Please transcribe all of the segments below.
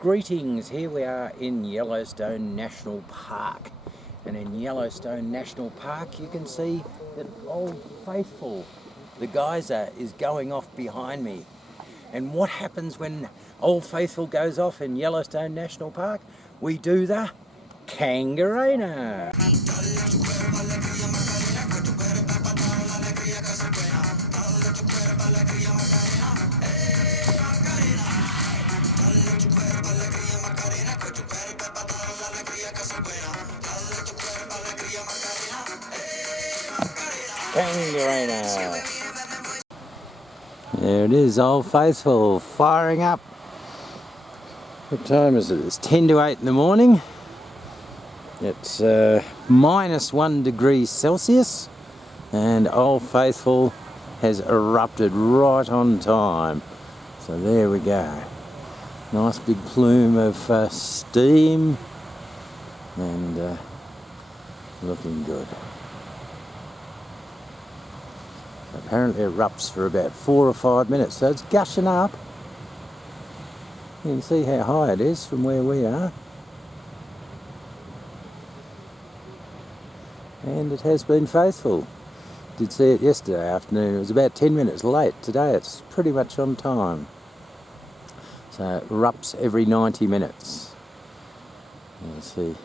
Greetings, here we are in Yellowstone National Park, and in Yellowstone National Park you can see that Old Faithful, the geyser, is going off behind me. And what happens when Old Faithful goes off in Yellowstone National Park? We do the Kangarena. Kangarena. There it is, Old Faithful firing up. What time is it? It's 10 to 8 in the morning. It's -1 degree Celsius, and Old Faithful has erupted right on time. So there we go. Nice big plume of steam, and looking good. Apparently it erupts for about 4 or 5 minutes, so it's gushing up. You can see how high it is from where we are. And it has been faithful. Did see it yesterday afternoon. It was about 10 minutes late. Today it's pretty much on time. So it erupts every 90 minutes. You can see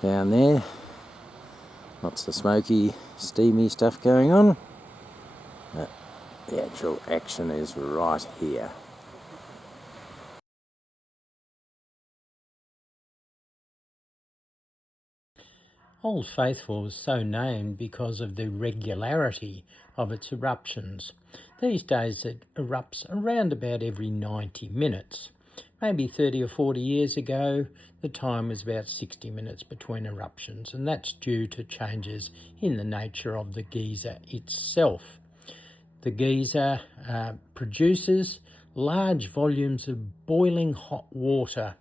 down there, lots of smoky, steamy stuff going on. But the actual action is right here. Old Faithful was so named because of the regularity of its eruptions. These days it erupts around about every 90 minutes. Maybe 30 or 40 years ago, the time was about 60 minutes between eruptions, and that's due to changes in the nature of the geyser itself. The geyser produces large volumes of boiling hot water,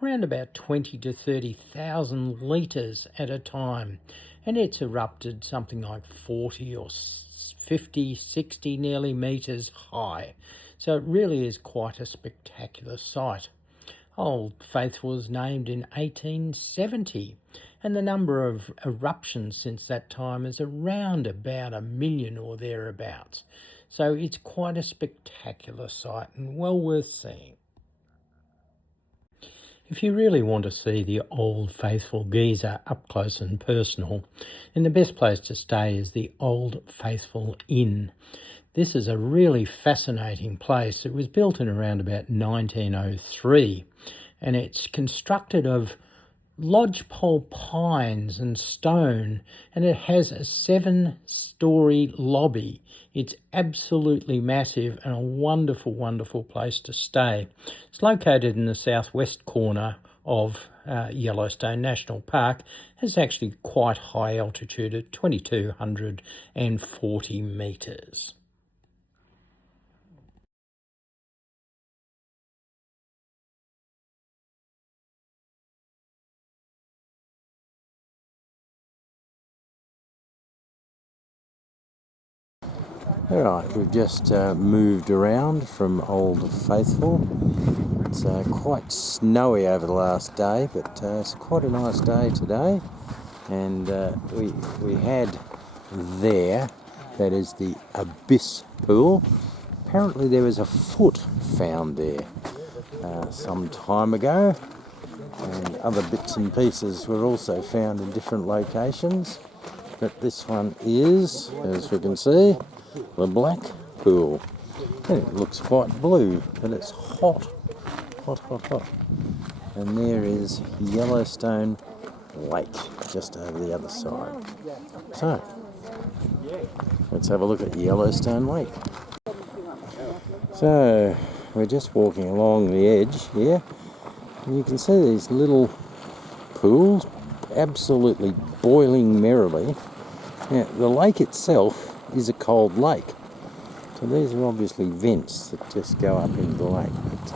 around about 20 to 30,000 litres at a time, and it's erupted something like 40 or 50, 60 nearly metres high. So it really is quite a spectacular sight. Old Faithful was named in 1870, and the number of eruptions since that time is around about 1 million or thereabouts. So it's quite a spectacular sight and well worth seeing. If you really want to see the Old Faithful Geyser up close and personal, then the best place to stay is the Old Faithful Inn. This is a really fascinating place. It was built in around about 1903, and it's constructed of lodgepole pines and stone, and it has a 7-storey lobby. It's absolutely massive and a wonderful, wonderful place to stay. It's located in the southwest corner of Yellowstone National Park. It's actually quite high altitude at 2,240 metres. Alright, we've just moved around from Old Faithful. It's quite snowy over the last day, but it's quite a nice day today. And we had there, that is the Abyss Pool. Apparently there was a foot found there some time ago, and other bits and pieces were also found in different locations. But this one is, as we can see, the Black Pool. And it looks quite blue, but it's hot. Hot, hot, hot. And there is Yellowstone Lake, just over the other side. So, let's have a look at Yellowstone Lake. So, we're just walking along the edge here, and you can see these little pools absolutely boiling merrily. Now, the lake itself is a cold lake, so these are obviously vents that just go up into the lake. But,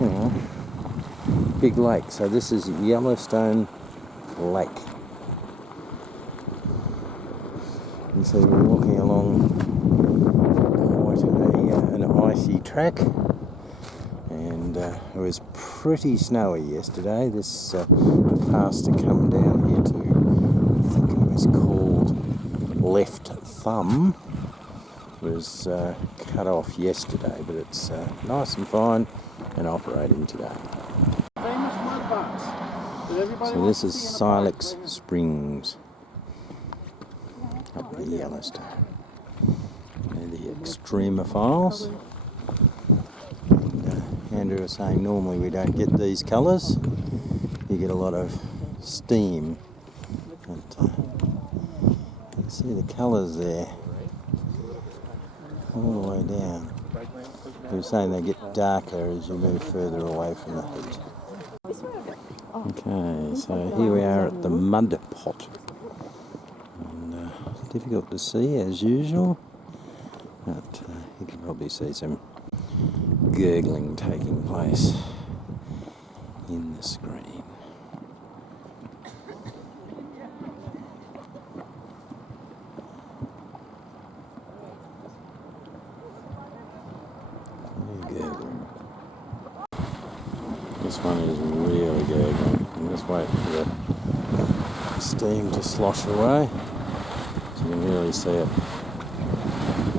you know, big lake. So this is Yellowstone Lake. You see we're walking along quite an icy track, and and it was pretty snowy yesterday. This pass to come down here to, I think it was called Left Thumb, was cut off yesterday, but it's nice and fine and operating today. So this is Silex Springs up the Yellowstone. They're the extremophiles. And Andrew was saying normally we don't get these colours. You get a lot of steam. But, you can see the colours there all the way down. He was saying they get darker as you move further away from the heat. Okay, so here we are at the mud pot. And difficult to see as usual, but you can probably see some gurgling taking place in the screen. Gurgling. This one is really gurgling. I'm just waiting for the steam to slosh away, so you can really see it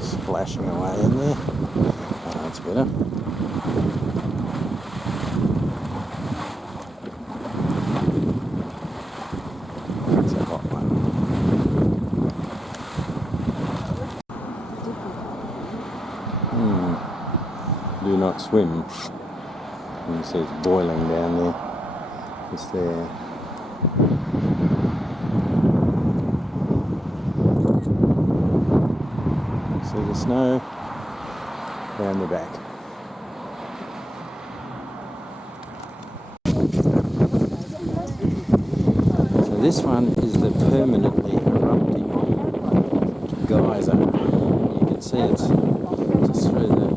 splashing away in there. Oh, that's better. That's a hot one. Do not swim. You can see it's boiling down there. Just there. See the snow down the back. So this one is the permanently erupting geyser. You can see it's just through the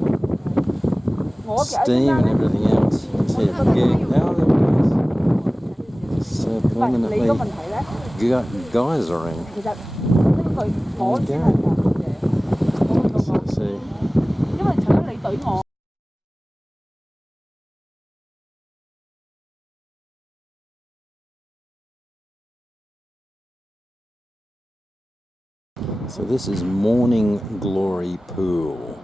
steam and everything else. You can see it it's permanently geysering. See. So this is Morning Glory Pool,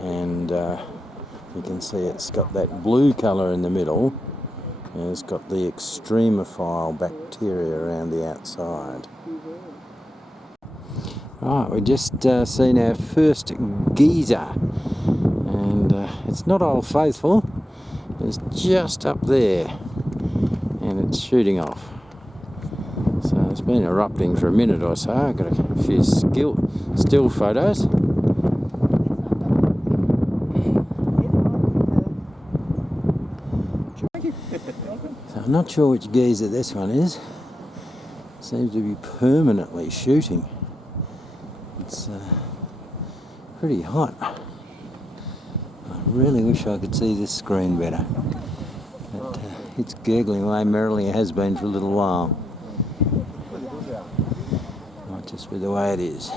and you can see it's got that blue colour in the middle, and it's got the extremophile bacteria around the outside. Right, we've just seen our first geyser, and it's not Old Faithful, it's just up there, and it's shooting off. So it's been erupting for a minute or so. I've got a few still photos. So I'm not sure which geyser this one is. Seems to be permanently shooting. It's pretty hot. I really wish I could see this screen better. But it's gurgling away merrily. It has been for a little while. Might just be the way it is.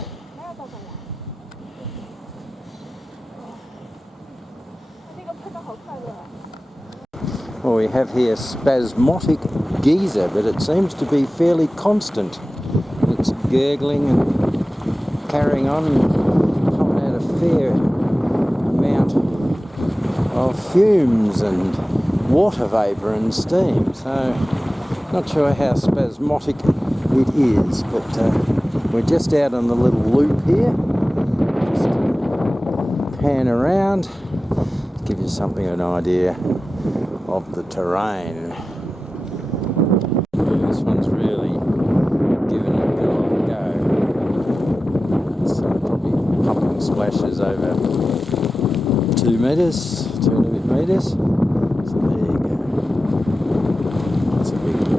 Well, we have here spasmodic geyser, but it seems to be fairly constant. It's gurgling and carrying on and pumping out a fair amount of fumes and water vapour and steam. So, not sure how spasmodic it is, but we're just out on the little loop here. Just pan around to give you something of an idea of the terrain. This one's really giving it a good old go. It's probably pumping splashes over 2 metres, 2 and a bit metres. So there you go. That's a big one.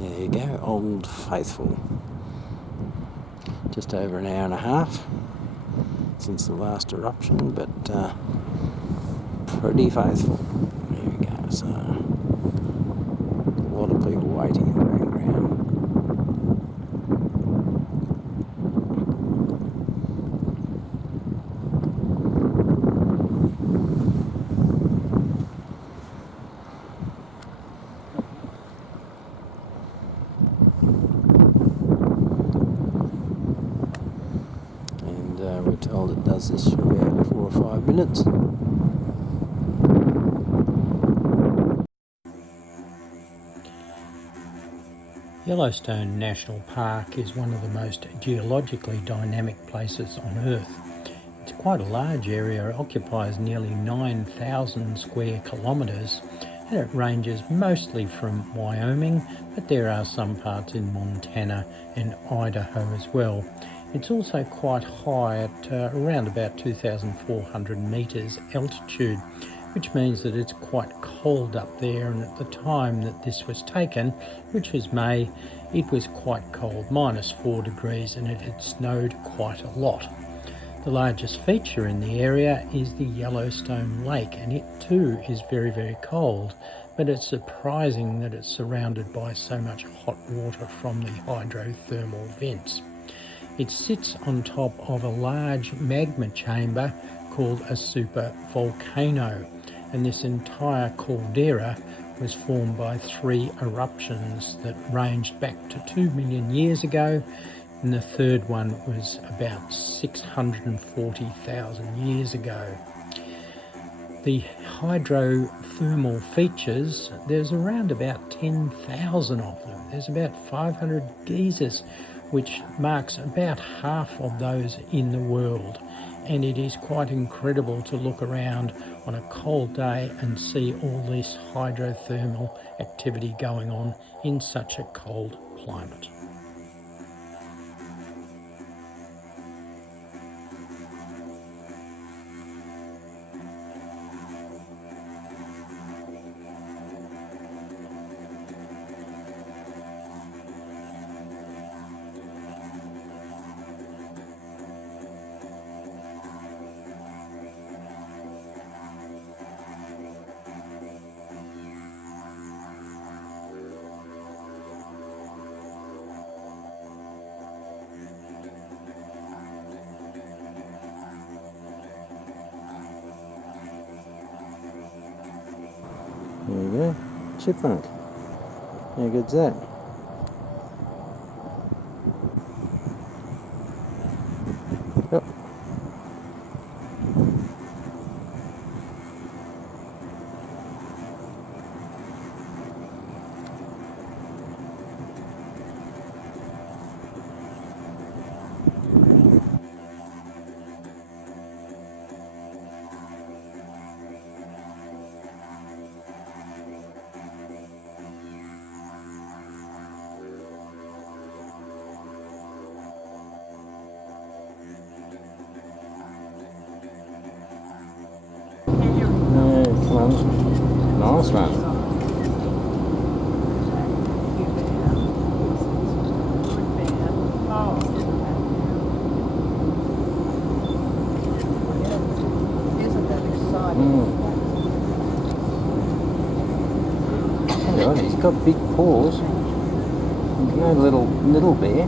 There you go, Old Faithful. Just over an hour and a half since the last eruption, but pretty faithful. There we go. So a lot of people waiting in the background. does this for about 4 or 5 minutes. Yellowstone National Park is one of the most geologically dynamic places on Earth. It's quite a large area. It occupies nearly 9,000 square kilometres, and it ranges mostly from Wyoming, but there are some parts in Montana and Idaho as well. It's also quite high at around about 2,400 metres altitude, which means that it's quite cold up there, and at the time that this was taken, which was May, it was quite cold, -4 degrees, and it had snowed quite a lot. The largest feature in the area is the Yellowstone Lake, and it too is very, very cold, but it's surprising that it's surrounded by so much hot water from the hydrothermal vents. It sits on top of a large magma chamber called a supervolcano, and this entire caldera was formed by 3 eruptions that ranged back to 2 million years ago, and the third one was about 640,000 years ago. The hydrothermal features, there's around about 10,000 of them. There's about 500 geysers, which marks about half of those in the world. And it is quite incredible to look around on a cold day and see all this hydrothermal activity going on in such a cold climate. There you go, chipmunk. How good's that? Yep. Nice one. Isn't that exciting? Hang on, he's got big paws. He's no little bear.